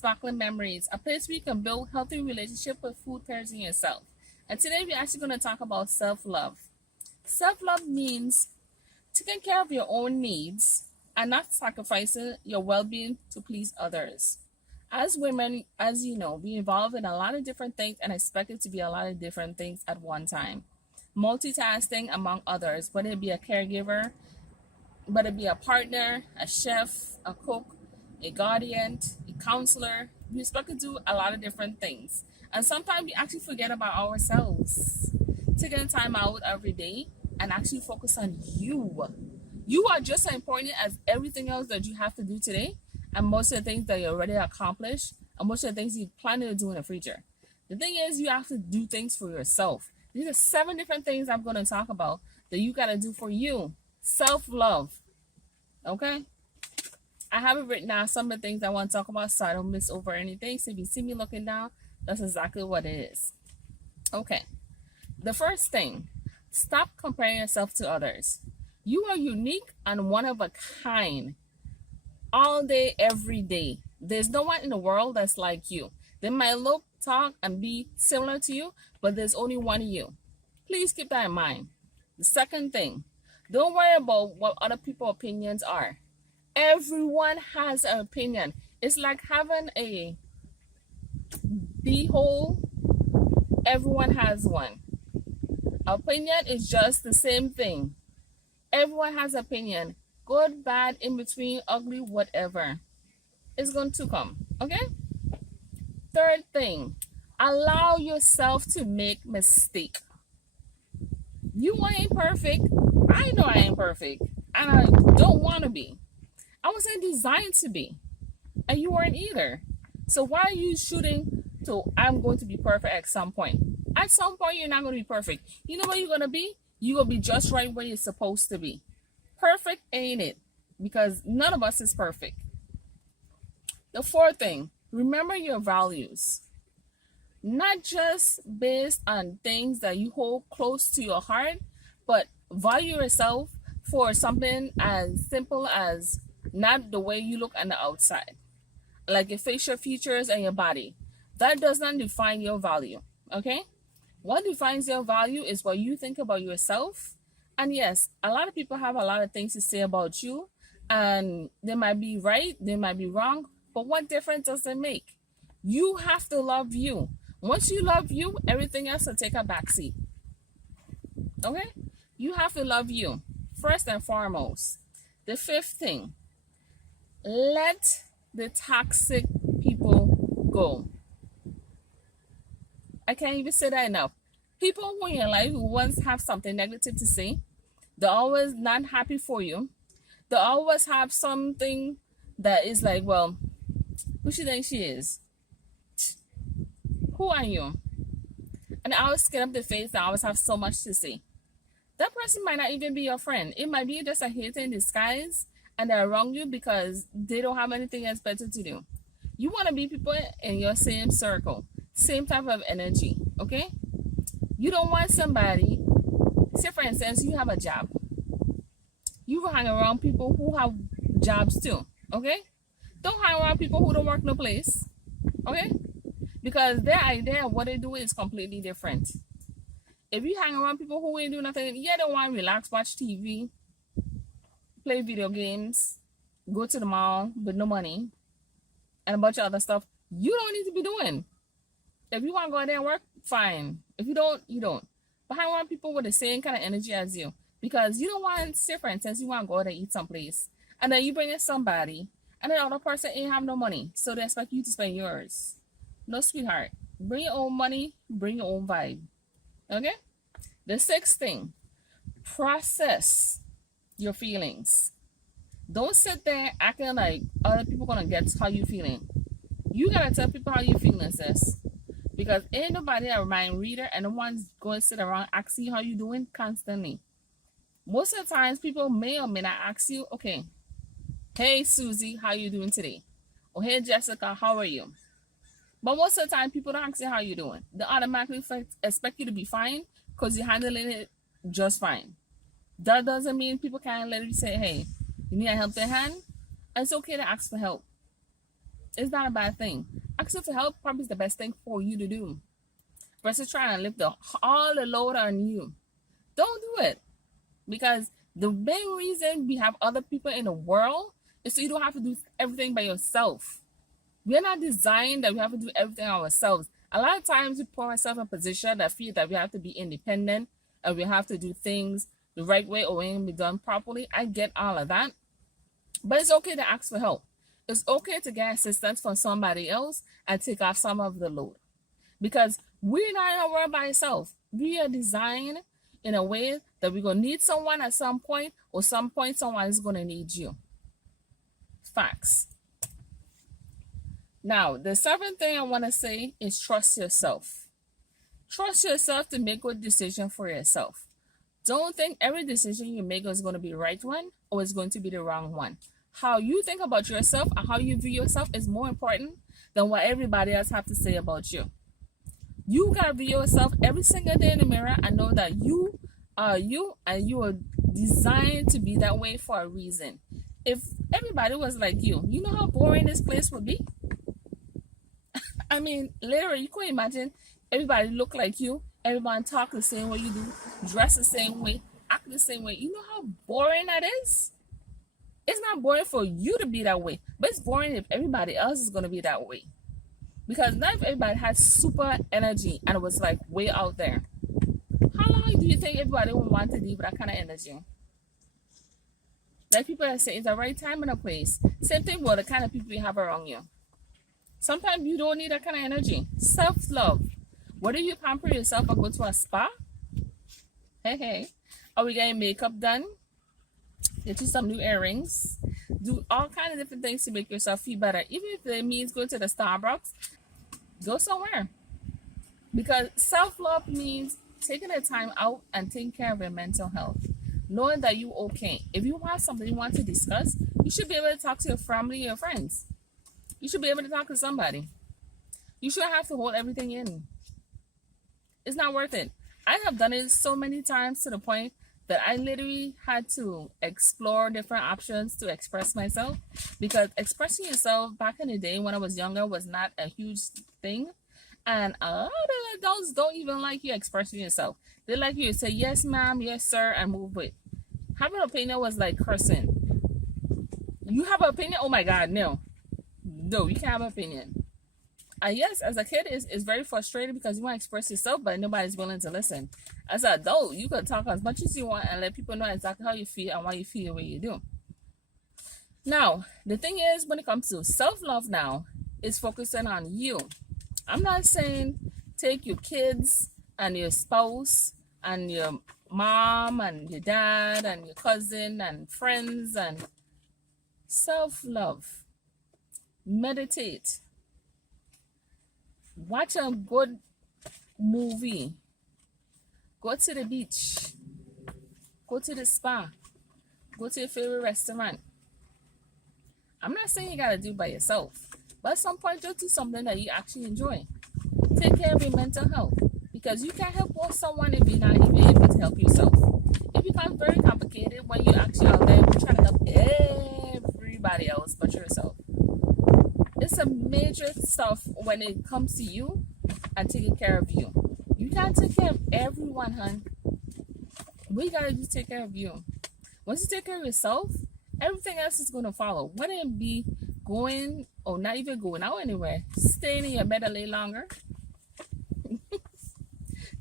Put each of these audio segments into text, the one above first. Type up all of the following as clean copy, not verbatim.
Sparkling Memories, a place where you can build healthy relationship with food, pairs, and yourself. And today we're actually going to talk about self-love. Self-love means taking care of your own needs and not sacrificing your well-being to please others. As women, as you know, we involve in a lot of different things and expect it to be a lot of different things at one time. Multitasking among others, whether it be a caregiver, whether it be a partner, a chef, a cook, a guardian, a counselor. We expect to do a lot of different things. And sometimes we actually forget about ourselves. Taking time out every day and actually focus on you. You are just as important as everything else that you have to do today, and most of the things that you already accomplished, and most of the things you plan to do in the future. The thing is, you have to do things for yourself. These are 7 different things I'm going to talk about that you got to do for you. Self-love. Okay? I have it written down, some of the things I want to talk about so I don't miss over anything. So if you see me looking down, that's exactly what it is. Okay. The first thing, stop comparing yourself to others. You are unique and one of a kind. All day, every day. There's no one in the world that's like you. They might look, talk, and be similar to you, but there's only one you. Please keep that in mind. The second thing, don't worry about what other people's opinions are. Everyone has an opinion. It's like having a beehole. Everyone has one. Opinion is just the same thing. Everyone has opinion. Good, bad, in between, ugly, whatever. It's going to come. Okay? Third thing, allow yourself to make mistake. You ain't perfect. I know I ain't perfect. And I don't want to be. I wasn't designed to be. And you weren't either. So why are you shooting to I'm going to be perfect at some point? At some point, you're not going to be perfect. You know what you're going to be? You're going to be just right where you're supposed to be. Perfect ain't it? Because none of us is perfect. The fourth thing, remember your values. Not just based on things that you hold close to your heart, but value yourself for something as simple as not the way you look on the outside, like your facial features and your body. That does not define your value, okay? What defines your value is what you think about yourself. And yes, a lot of people have a lot of things to say about you, and they might be right, they might be wrong, but what difference does it make? You have to love you. Once you love you, everything else will take a backseat. Okay? You have to love you first and foremost. The fifth thing, let the toxic people go. I can't even say that enough. People who in your life who once have something negative to say, they're always not happy for you. They always have something that is like, well, who she thinks she is? Who are you? And I always get up the face and I always have so much to say. That person might not even be your friend. It might be just a hater in disguise and they're wrong you because they don't have anything else better to do. You want to be people in your same circle, same type of energy, okay? You don't want somebody, say for instance, you have a job. You hang around people who have jobs too, okay? Don't hang around people who don't work no place, okay? Because their idea of what they do is completely different. If you hang around people who ain't doing nothing, yeah, they want to relax, watch TV, play video games, go to the mall with no money, and a bunch of other stuff you don't need to be doing. If you want to go out there and work, fine. If you don't, you don't. But hang around people with the same kind of energy as you. Because you don't want, say for instance, you want to go out and eat someplace. And then you bring in somebody, and the other person ain't have no money. So they expect you to spend yours. No, sweetheart. Bring your own money, bring your own vibe. Okay? The sixth thing, process your feelings. Don't sit there acting like other people gonna get how you feeling. You gotta tell people how you feeling, sis. Because ain't nobody a mind reader and no one's going to sit around asking you how you doing constantly. Most of the times people may or may not ask you, okay, hey Susie, how you doing today? Or hey Jessica, how are you? But most of the time people don't ask you how you doing. They automatically expect you to be fine because you're handling it just fine. That doesn't mean people can't let you say, hey, you need a helping hand? And it's okay to ask for help. It's not a bad thing. Asking for help probably is the best thing for you to do versus trying to lift all the load on you. Don't do it, because the main reason we have other people in the world is so you don't have to do everything by yourself. We're not designed that we have to do everything ourselves. A lot of times we put ourselves in a position that feel that we have to be independent and we have to do things the right way or when be done properly. I get all of that. But it's okay to ask for help. It's okay to get assistance from somebody else and take off some of the load. Because we're not in a world by ourselves. We are designed in a way that we're going to need someone at some point, or some point someone is going to need you. Facts. Now, the seventh thing I want to say is trust yourself. Trust yourself to make good decision for yourself. Don't think every decision you make is going to be the right one or is going to be the wrong one. How you think about yourself and how you view yourself is more important than what everybody else have to say about you. You gotta view yourself every single day in the mirror and know that you are you and you are designed to be that way for a reason. If everybody was like you know how boring this place would be? I mean, literally, you could imagine everybody look like you, everyone talk the same way you do, dress the same way, act the same way. You know how boring that is? It's not boring for you to be that way, but it's boring if everybody else is going to be that way. Because not if everybody has super energy and it was like way out there. How long do you think everybody would want to live with that kind of energy? Like people that say it's the right time and a place. Same thing with the kind of people you have around you. Sometimes you don't need that kind of energy. Self-love. Whether you pamper yourself or go to a spa, hey, are we getting makeup done? Get you some new earrings. Do all kinds of different things to make yourself feel better. Even if it means going to the Starbucks, go somewhere. Because self-love means taking the time out and taking care of your mental health. Knowing that you're okay. If you have something you want to discuss, you should be able to talk to your family and your friends. You should be able to talk to somebody. You shouldn't have to hold everything in. It's not worth it. I have done it so many times to the point that I literally had to explore different options to express myself, because expressing yourself back in the day when I was younger was not a huge thing. And a lot of adults don't even like you expressing yourself. They like you to say, yes, ma'am, yes, sir, and move it. Having an opinion was like cursing. You have an opinion? Oh my God, no. No, you can't have an opinion. And yes, as a kid, it's very frustrating because you want to express yourself, but nobody's willing to listen. As an adult, you can talk as much as you want and let people know exactly how you feel and why you feel the way you do. Now, the thing is, when it comes to self-love now, it's focusing on you. I'm not saying take your kids and your spouse and your mom and your dad and your cousin and friends and self-love. Meditate. Watch a good movie. Go to the beach. Go to the spa. Go to your favorite restaurant. I'm not saying you gotta do it by yourself, but at some point just do something that you actually enjoy. Take care of your mental health, because you can't help someone if you're not even able to help yourself. It becomes very complicated when you actually out there trying to help everybody else but yourself. It's a major stuff when it comes to you and taking care of you. You can't take care of everyone, hon. We gotta just take care of you. Once you take care of yourself, everything else is gonna follow. Whether it be going or not even going out anywhere, staying in your bed a little longer,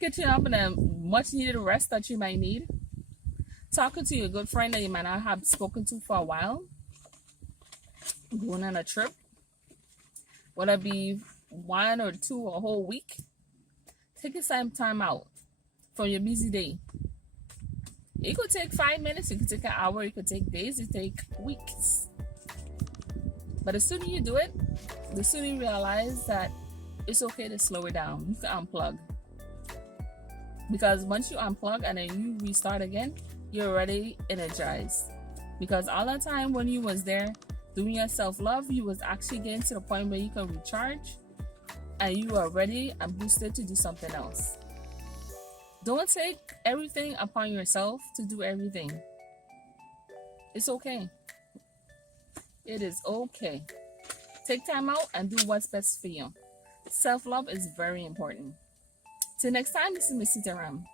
catching up on a much needed rest that you might need, talking to your good friend that you might not have spoken to for a while, going on a trip, whether it be 1 or 2 or a whole week. Take some time out from your busy day. It could take 5 minutes, it could take an hour, it could take days, it could take weeks. But the sooner you do it, the sooner you realize that it's okay to slow it down. You can unplug. Because once you unplug and then you restart again, you're already energized. Because all the time when you was there doing your self-love, you was actually getting to the point where you can recharge and you are ready and boosted to do something else. Don't take everything upon yourself to do everything. It's okay. It is okay. Take time out and do what's best for you. Self love is very important. Till next time, this is Miss Sitaram.